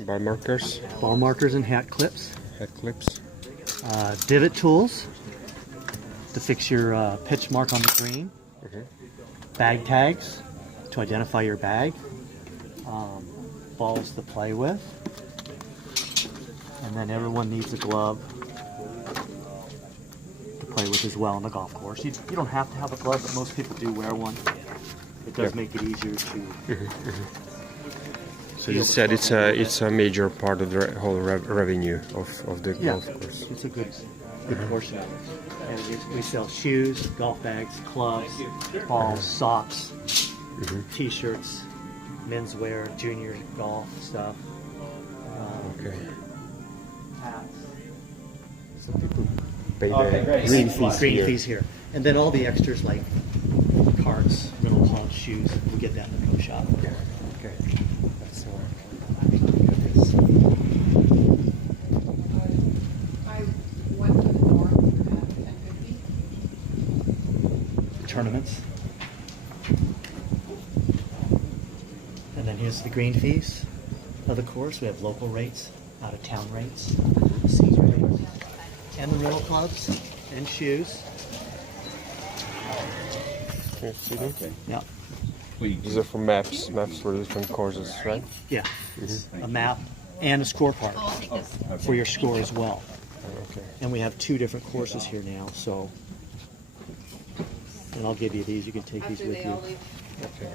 Bar markers. Ball markers and hat clips. Head clips. Divot tools to fix your pitch mark on the green. Bag tags to identify your bag. Balls to play with. And then everyone needs a glove to play with as well on the golf course. You don't have to have a glove, but most people do wear one. It does make it easier to... So you said it's a major part of the whole revenue of the golf course. It's a good portion of it. And we sell shoes, golf bags, clubs, balls, socks, t-shirts, menswear, junior golf stuff. Hats. Some people Pay the green fees here. And then all the extras like carts, rental clubs, shoes, we get that in the pro shop. Okay. That's Tournaments. And then here's the green fees of the course. We have local rates, out of town rates, season rates, and the rental clubs and shoes. Okay. Yeah. These are for maps for different courses, right? Yeah. A map and a scorecard for your score as well. Okay. And we have 2 different courses here now, so. And I'll give you these. You can take these with you. Okay.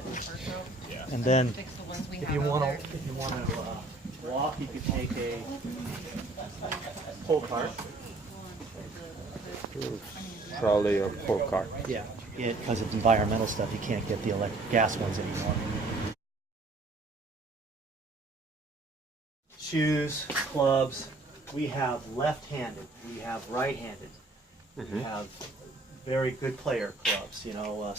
And then, if you want to walk, you can take a pull cart. Trolley or pull cart. Yeah. Because of environmental stuff, you can't get the gas ones anymore. Shoes, clubs. We have left-handed. We have right-handed. We have very good player clubs.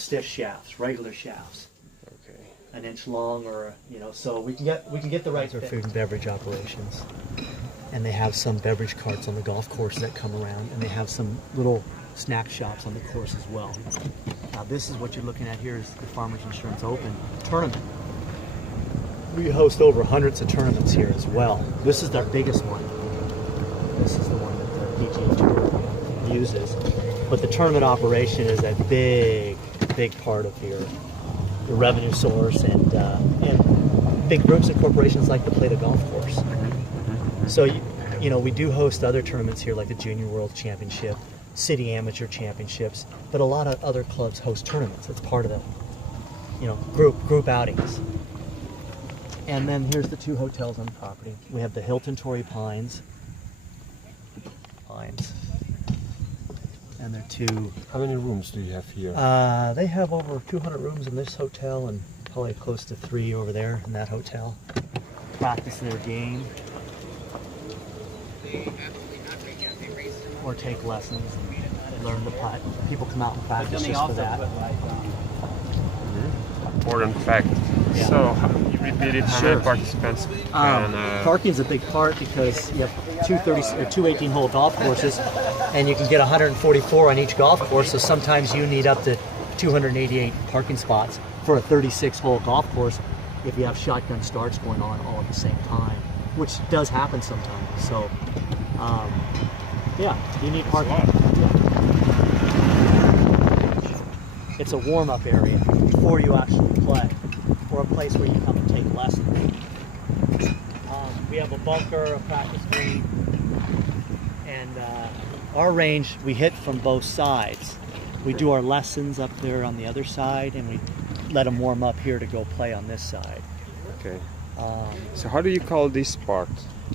Stiff shafts, regular shafts. Okay. An inch long, or so we can get the right. These are food and beverage operations, and they have some beverage carts on the golf course that come around, and they have some little snack shops on the course as well. Now this is what you're looking at here is the Farmers Insurance Open tournament. We host over hundreds of tournaments here as well. This is their biggest one. This is the one that the PGA Tour uses. But the tournament operation is a big part of your revenue source, and big groups and corporations like to play the golf course. So we do host other tournaments here like the Junior World Championship, City Amateur Championships, but a lot of other clubs host tournaments. It's part of the group outings. And then here's the 2 hotels on the property. We have the Hilton Torrey Pines. And they're 2. How many rooms do you have here? They have over 200 rooms in this hotel and probably close to 3 over there in that hotel. Practice their game. Or take lessons and learn the putt. People come out and practice just for that. Important fact. Yeah. So you repeated how many participants? Parking's a big part because you have 2 18-hole golf courses, and you can get 144 on each golf course. So sometimes you need up to 288 parking spots for a 36-hole golf course if you have shotgun starts going on all at the same time, which does happen sometimes. So, yeah, you need parking. It's a warm-up area before you actually play, or a place where you come and take lessons. We have a bunker, a practice green, and our range we hit from both sides. We do our lessons up there on the other side, and we let them warm up here to go play on this side. Okay. So how do you call this part?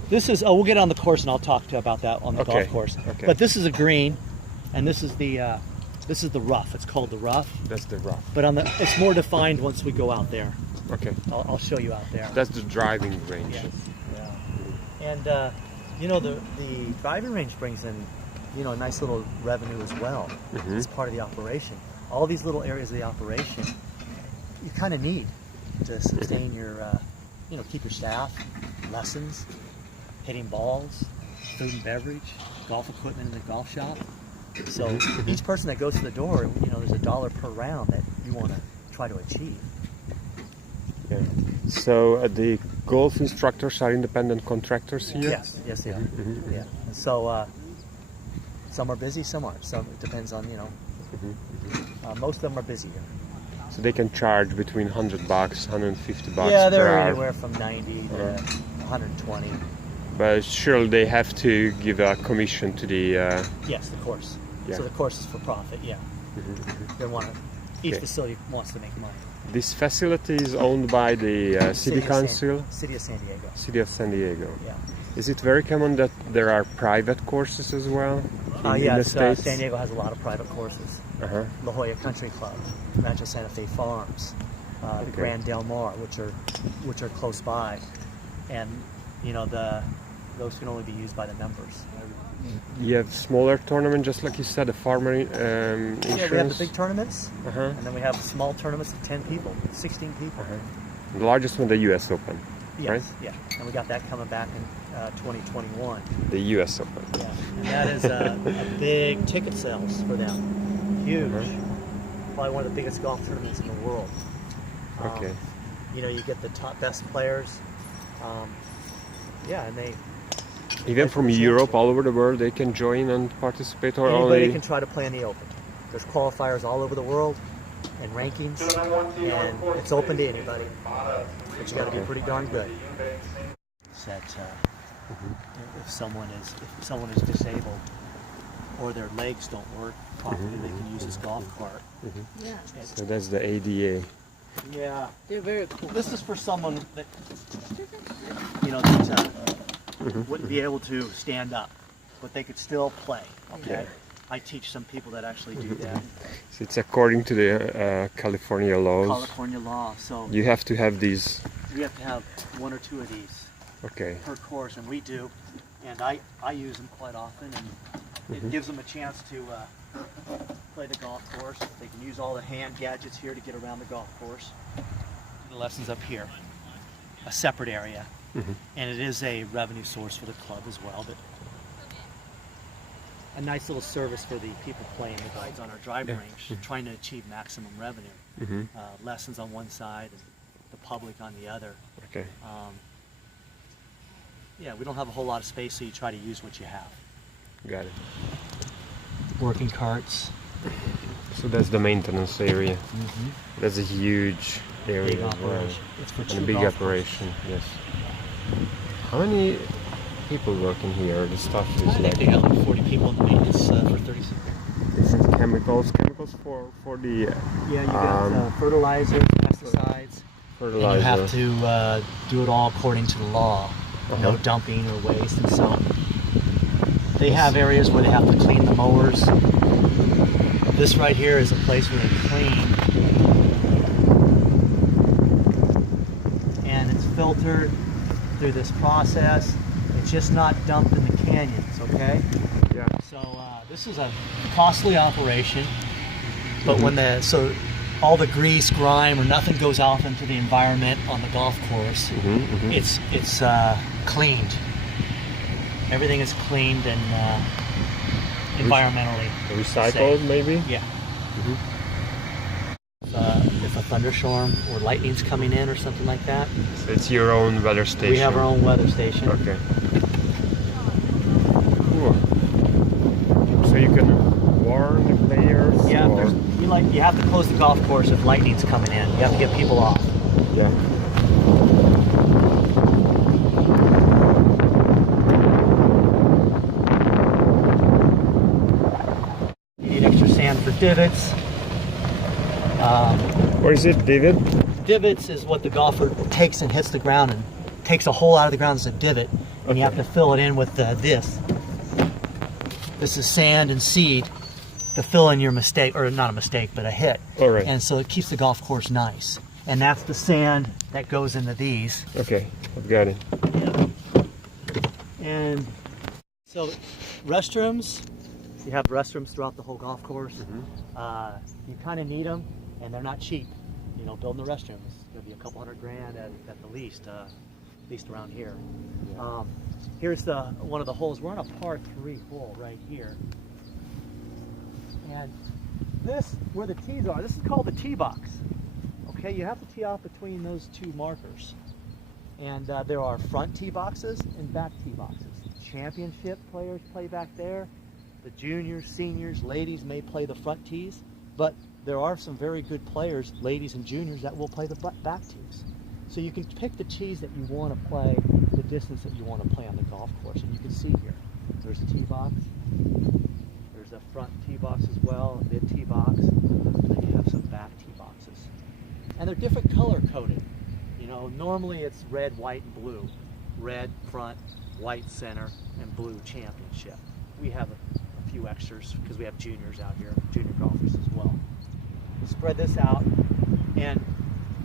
This is, we'll get on the course and I'll talk to you about that on the golf course. Okay. But this is a green, and this is the rough. It's called the rough. That's the rough. But it's more defined once we go out there. Okay. I'll show you out there. That's the driving range. Yes. Yeah. And the driving range brings in a nice little revenue as well. It's part of the operation. All these little areas of the operation you kind of need to sustain your keep your staff, lessons, hitting balls, food and beverage, golf equipment in the golf shop. So each person that goes to the door, there's $1 per round that you want to try to achieve. Yeah. So the golf instructors are independent contractors here? Yes, yes they are. Yeah. And so some are busy, some aren't. Some it depends on, you know. Most of them are busy here. So they can charge between $100, $150 Yeah, per they're hour. anywhere from 90 to 120. But surely they have to give a commission to the... Yes, the course. Yeah. So the course is for profit, yeah. They want to, each Okay. facility wants to make money. This facility is owned by the City Council? City of San Diego. City of San Diego. Yeah. Is it very common that there are private courses as well in the Yes, States? San Diego has a lot of private courses. La Jolla Country Club, Rancho Santa Fe Farms, the Grand Del Mar, which are close by, and you know those can only be used by the members. You have smaller tournament, just like you said, a farmer insurance? Yeah, we have the big tournaments, Uh-huh. and then we have small tournaments of 10 people, 16 people. The largest one, the U.S. Open, Yes, right? yeah, and we got that coming back in 2021. The U.S. Open. Yeah, and that is a big ticket sales for them. Huge. Probably one of the biggest golf tournaments in the world. Okay. You know, you get the top best players. Yeah, and they... Even from Europe, all over the world, they can join and participate, or Anybody only... can try to play in the Open. There's qualifiers all over the world and rankings, and it's open to anybody. But you got to be pretty darn good. That if someone is disabled or their legs don't work properly, they can use this golf cart. Yeah, So that's the ADA. Yeah, they're very cool. this is for someone that that wouldn't be able to stand up, but they could still play. Okay, I teach some people that actually do that. So it's according to the California laws. California law, so You have to have these. we have to have one or two of these Okay. per course, and we do, and I use them quite often, and it gives them a chance to play the golf course. They can use all the hand gadgets here to get around the golf course. The lessons up here, a separate area, and it is a revenue source for the club as well, but a nice little service for the people playing the guides on our driving range, trying to achieve maximum revenue. Lessons on one side and the public on the other. Okay. Yeah, we don't have a whole lot of space, so you try to use what you have. Got it. Working carts. So that's the maintenance area. That's a huge area Big as well. operation. It's for And two a big golf operation, yes. How many people working here? The stuff is courses. I think like they got like 40 people in the maintenance for 36. different chemicals for the Yeah, you got fertilizer, pesticides. fertilizer. And you have to do it all according to the law. No dumping or waste, and so they have areas where they have to clean the mowers. This right here is a place where they clean, and it's filtered through this process. It's just not dumped in the canyons, okay? Yeah. So this is a costly operation, but when all the grease, grime, or nothing goes off into the environment on the golf course, it's cleaned. Everything is cleaned and environmentally Recycled, safe. maybe? Yeah. If a thunderstorm or lightning's coming in or something like that, So it's your own weather station. we have our own weather station. Okay. Cool. So you can warn the players? Yeah, or... you have to close the golf course if lightning's coming in. You have to get people off. Yeah. You need extra sand for divots. Or is it divot? Divots is what the golfer takes and hits the ground and takes a hole out of the ground as a divot, and you have to fill it in with this. This is sand and seed to fill in your mistake, or not a mistake, but a hit. All right. And so it keeps the golf course nice. And that's the sand that goes into these. Okay, I've got it. And so restrooms, you have restrooms throughout the whole golf course. You kind of need them, and they're not cheap. You know, building the restroom is going to be a couple $100,000 at the least around here. Here's one of the holes. We're on a par 3 hole right here. And this, where the tees are, this is called the tee box. Okay, you have to tee off between those two markers. And there are front tee boxes and back tee boxes. Championship players play back there. The juniors, seniors, ladies may play the front tees, but there are some very good players, ladies and juniors, that will play the back tees. So you can pick the tees that you want to play, the distance that you want to play on the golf course. And you can see here, there's a tee box. There's a front tee box as well, a mid tee box. And then you have some back tee boxes. And they're different color coded. You know, normally it's red, white, and blue. Red front, white center, and blue championship. We have a few extras because we have juniors out here, junior golfers as well. Spread this out, and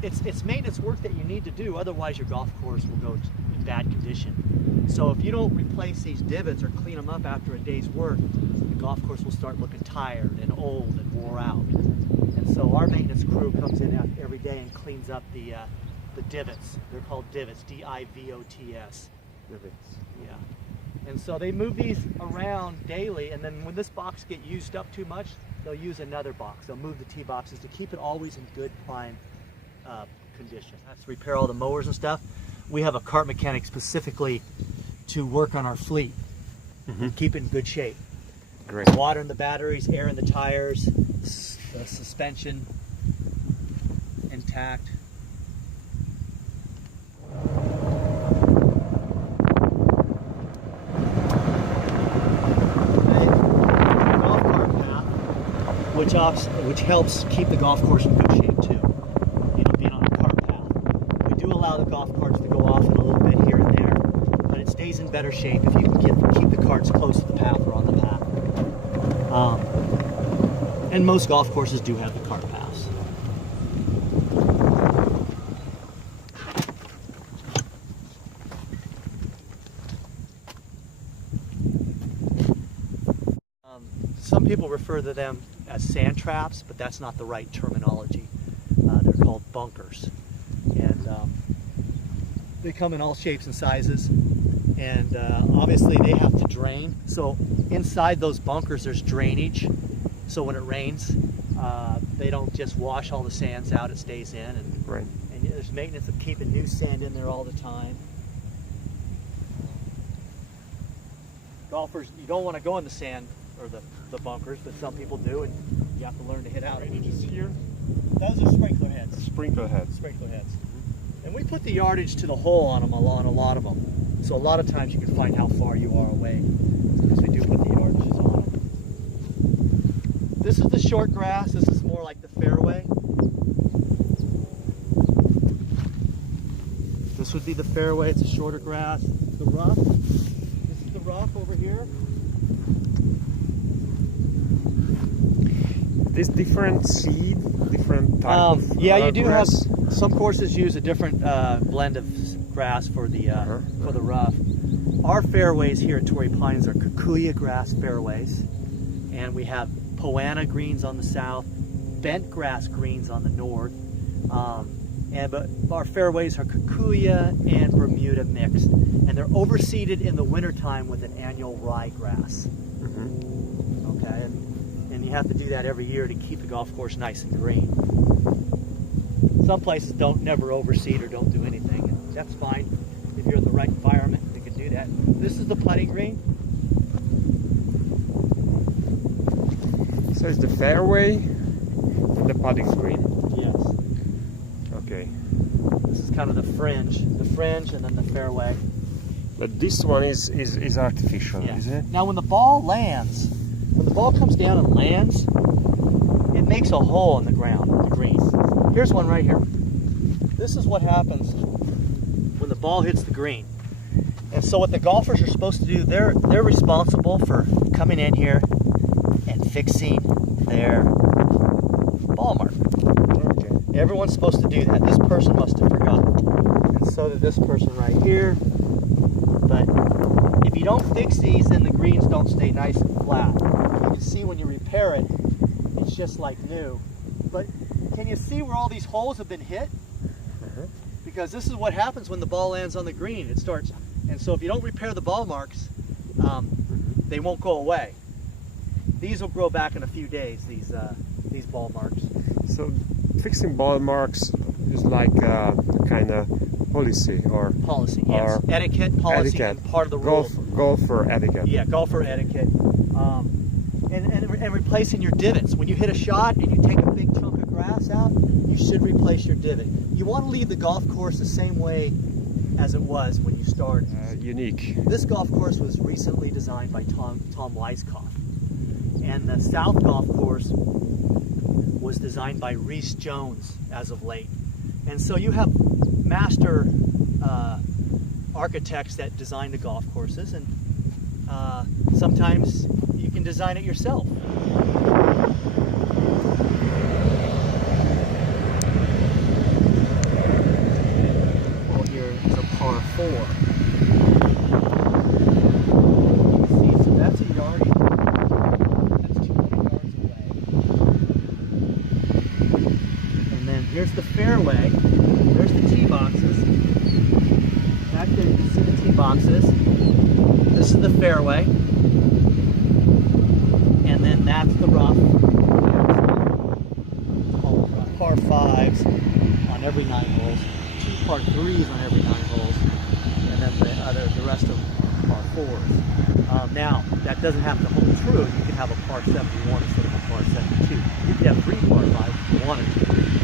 it's maintenance work that you need to do, otherwise your golf course will go in bad condition. So if you don't replace these divots or clean them up after a day's work, the golf course will start looking tired and old and wore out. And so our maintenance crew comes in every day and cleans up the divots. They're called divots, D-I-V-O-T-S. Divots. Yeah. And so they move these around daily, and then when this box gets used up too much, they'll use another box. They'll move the tee boxes to keep it always in good prime condition. That's to repair all the mowers and stuff. We have a cart mechanic specifically to work on our fleet, keep it in good shape. Great. Water in the batteries, air in the tires, suspension intact. Which helps keep the golf course in good shape too. You know, being on a cart path. We do allow the golf carts to go off in a little bit here and there, but it stays in better shape if you can keep the carts close to the path or on the path. And most golf courses do have the cart paths. Some people refer to them as sand traps, but that's not the right terminology. They're called bunkers. And they come in all shapes and sizes. And obviously they have to drain. So inside those bunkers there's drainage. So when it rains, they don't just wash all the sands out, it stays in. And, right. And there's maintenance of keeping new sand in there all the time. Golfers, you don't want to go in the sand or the bunkers, but some people do, and you have to learn to hit out. Just here? Those are sprinkler heads. Sprinkler heads. Sprinkler heads. And we put the yardage to the hole on them, on a lot of them. So a lot of times you can find how far you are away, because we do put the yardages on them. This is the short grass. This is more like the fairway. This would be the fairway. It's a shorter grass. The rough. This is the rough over here. This different seed, different type of yeah, you do grass? have some courses use a different blend of grass for the rough. Our fairways here at Torrey Pines are kikuyu grass fairways, and we have poana greens on the south, bent grass greens on the north, but our fairways are kikuyu and Bermuda mixed, and they're overseeded in the wintertime with an annual ryegrass. Okay. And you have to do that every year to keep the golf course nice and green. Some places never overseed or don't do anything, and that's fine. If you're in the right environment, you can do that. This is the putting green. So it's the fairway and the putting green? Yes. Okay. This is kind of the fringe and then the fairway. But this one is artificial, Yeah. isn't it? Now when the ball lands, when the ball comes down and lands, it makes a hole in the ground, the green. Here's one right here. This is what happens when the ball hits the green. And so what the golfers are supposed to do, they're responsible for coming in here and fixing their ball mark. Okay. Everyone's supposed to do that. This person must have forgotten. And so did this person right here. But if you don't fix these, then the greens don't stay nice and flat. You can see when you repair it, it's just like new. But can you see where all these holes have been hit? Because this is what happens when the ball lands on the green. It starts, and so if you don't repair the ball marks, they won't go away. These will grow back in a few days, these ball marks. So fixing ball marks It's like kind of policy or policy, yes. or Etiquette, policy, etiquette. and part of the rules. Golfer etiquette. Yeah, golfer etiquette. And replacing your divots. When you hit a shot and you take a big chunk of grass out, you should replace your divot. You want to leave the golf course the same way as it was when you started. Unique. This golf course was recently designed by Tom Weiskopf. And the South Golf Course was designed by Reese Jones as of late. And so you have master architects that design the golf courses, and sometimes you can design it yourself. Well, here is a par 4. See, so that's a yard. That's 200 yards away. And then here's the fairway. There's the tee boxes. Back there you can see the tee boxes. This is the fairway. And then that's the rough. All par 5s on every 9 holes. 2 par 3s on every 9 holes. And then the rest of them par 4s. Now, that doesn't have to hold true. You can have a par 71 instead of a par 72. You could have 3 par 5s if you wanted to.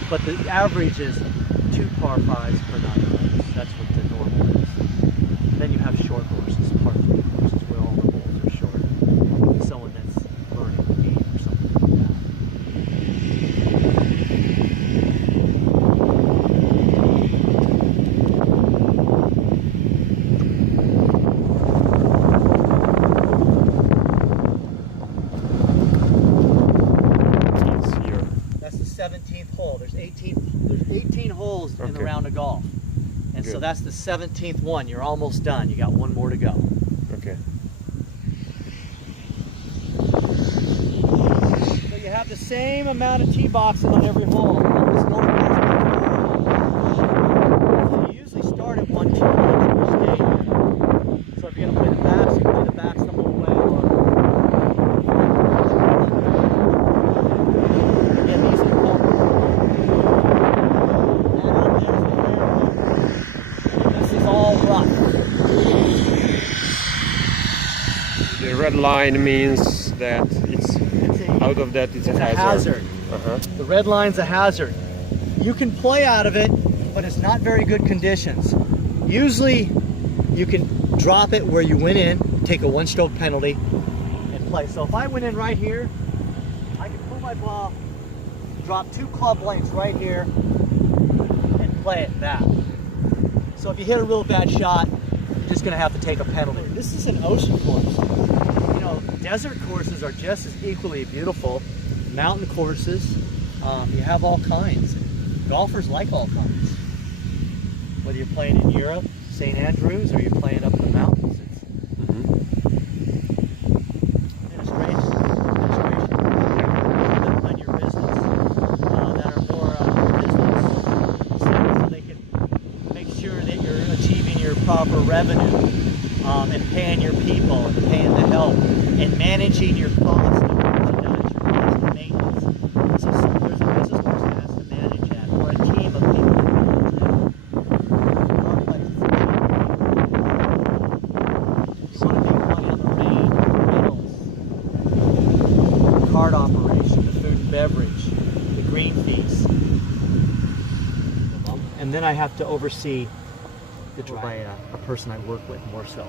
But the average is 2 par 5s per 9 holes. That's what the normal is. And then you have short courses, par 3 courses, where all the holes are short. Someone that's learning the game or something like that. It's here. That's the 17th hole. There's 18 holes in the Okay. round of golf. And so Good. that's the 17th one. You're almost done. You got one more to go. Okay. So you have the same amount of tee boxes on every hole. This golf course has 4 holes. So you usually start at 1 tee box per stage. So if you're going to play the backs, you play the backs the whole way. Again, these are called. This is all rough. The red line means that it's out of that it's a hazard. Uh-huh. The red line's a hazard. You can play out of it, but it's not very good conditions. Usually, you can drop it where you went in, take a 1-stroke penalty, and play. So if I went in right here, I can pull my ball, drop 2 club lengths right here, and play it back. So if you hit a real bad shot, you're just going to have to take a penalty. This is an ocean course. You know, desert courses are just as equally beautiful. Mountain courses, you have all kinds. Golfers like all kinds. Whether you're playing in Europe, St. Andrews, or you're playing up in the mountains. It's administration that run your business, that are more business, so they can make sure that you're achieving your proper revenue, and paying your people, and paying the help, and managing your costs, and managing your cost of maintenance. So there's a business person that has to manage that, or a team of people that manage that. Our place is you want to make money on the range, the rentals, the card operation, the food and beverage, the green fees. And then I have to oversee by a person I work with more so.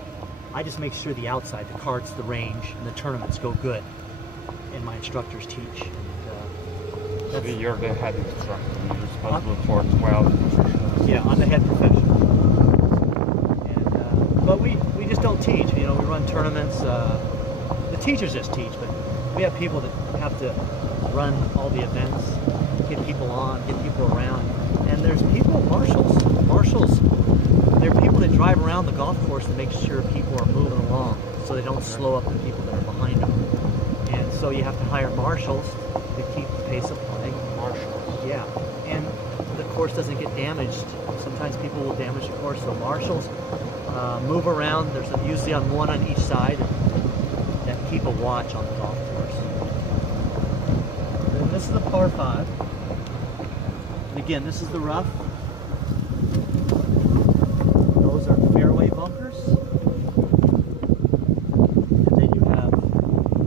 I just make sure the outside, the carts, the range, and the tournaments go good, and my instructors teach. And, You're the head instructor. You're responsible for 12 professionals. yeah, I'm the head professional. And, but we just don't teach. You know, we run tournaments. The teachers just teach, but we have people that have to run all the events, get people on, get people around. And there's people, marshals. There are people that drive around the golf course to make sure people are moving along so they don't slow up the people that are behind them. And so you have to hire marshals to keep the pace of play. Marshals. Yeah. And the course doesn't get damaged. Sometimes people will damage the course. So marshals move around. There's usually one on each side that keep a watch on the golf course. And this is the par 5. And again, this is the rough. Those are fairway bunkers. And then you have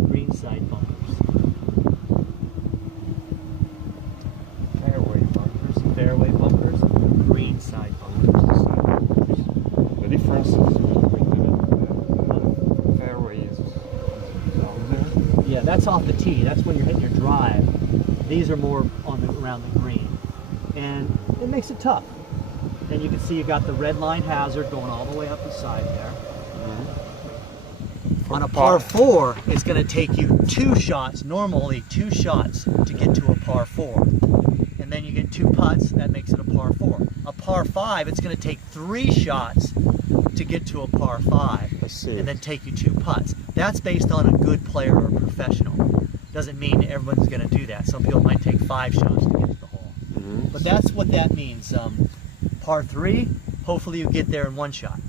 greenside bunkers. Fairway bunkers, greenside bunkers. The difference is between the fairways down there. Yeah, that's off the tee. That's when you're hitting your drive. These are more on the around the green, and it makes it tough. And you can see you got the red line hazard going all the way up the side there. On a par 4, it's going to take you 2 shots, normally 2 shots to get to a par 4. And then you get 2 putts, that makes it a par 4. A par 5, it's going to take 3 shots to get to a par 5. I see. And then take you 2 putts. That's based on a good player or a professional. Doesn't mean everyone's going to do that. Some people might take 5 shots to get to the hole. But that's what that means. Par 3, hopefully you get there in 1 shot.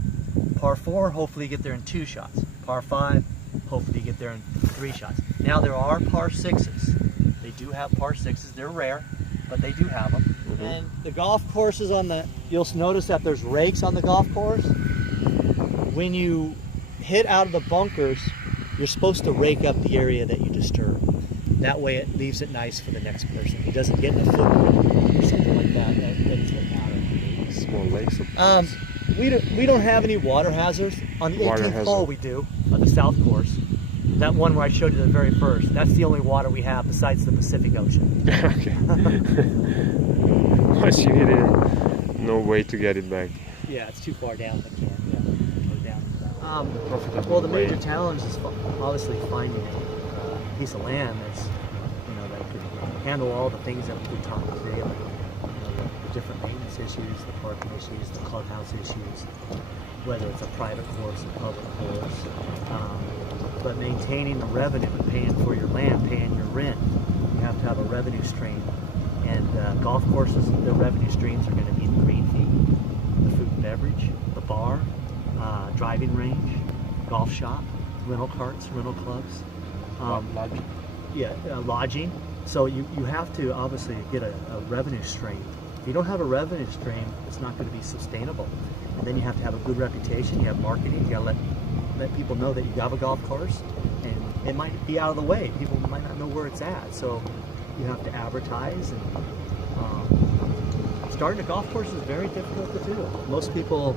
Par 4, hopefully you get there in 2 shots. Par 5, hopefully you get there in 3 shots. Now there are par 6s. They do have par 6s. They're rare, but they do have them. And the golf courses you'll notice that there's rakes on the golf course. When you hit out of the bunkers, you're supposed to rake up the area that you disturb. That way it leaves it nice for the next person. He doesn't get in a footprint or something like that that's hitting out of. Small lakes. We don't have any water hazards. On the 18th hole we do, on the south course. That one where I showed you the very first, that's the only water we have besides the Pacific Ocean. Okay. Once you hit it, no way to get it back. Yeah, it's too far down. I can't. Yeah, go down. Well, the major challenge is obviously finding a piece of land that's, that can handle all the things that we talked today, like the different maintenance issues, the parking issues, the clubhouse issues, whether it's a private course, a public course. But maintaining the revenue and paying for your land, paying your rent, you have to have a revenue stream. And golf courses, the revenue streams are going to be the green fee, the food and beverage, the bar, driving range, golf shop, rental carts, rental clubs. Lodging. Yeah, lodging. So you have to obviously get a revenue stream. If you don't have a revenue stream, it's not going to be sustainable. And then you have to have a good reputation. You have marketing. You got to let people know that you have a golf course, and it might be out of the way. People might not know where it's at. So you have to advertise. And starting a golf course is very difficult to do. Most people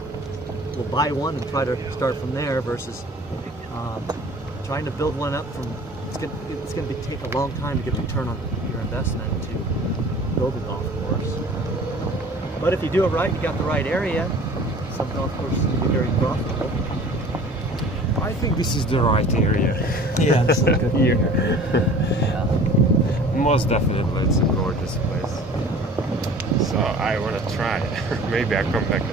will buy one and try to start from there versus trying to build one up from. It's going to take a long time to get return on your investment to build a golf course. But if you do it right, you got the right area. Some golf courses can be very profitable. I think this is the right area. Yeah, it's a good here. Yeah. Most definitely, it's a gorgeous place. So I want to try it. Maybe I come back.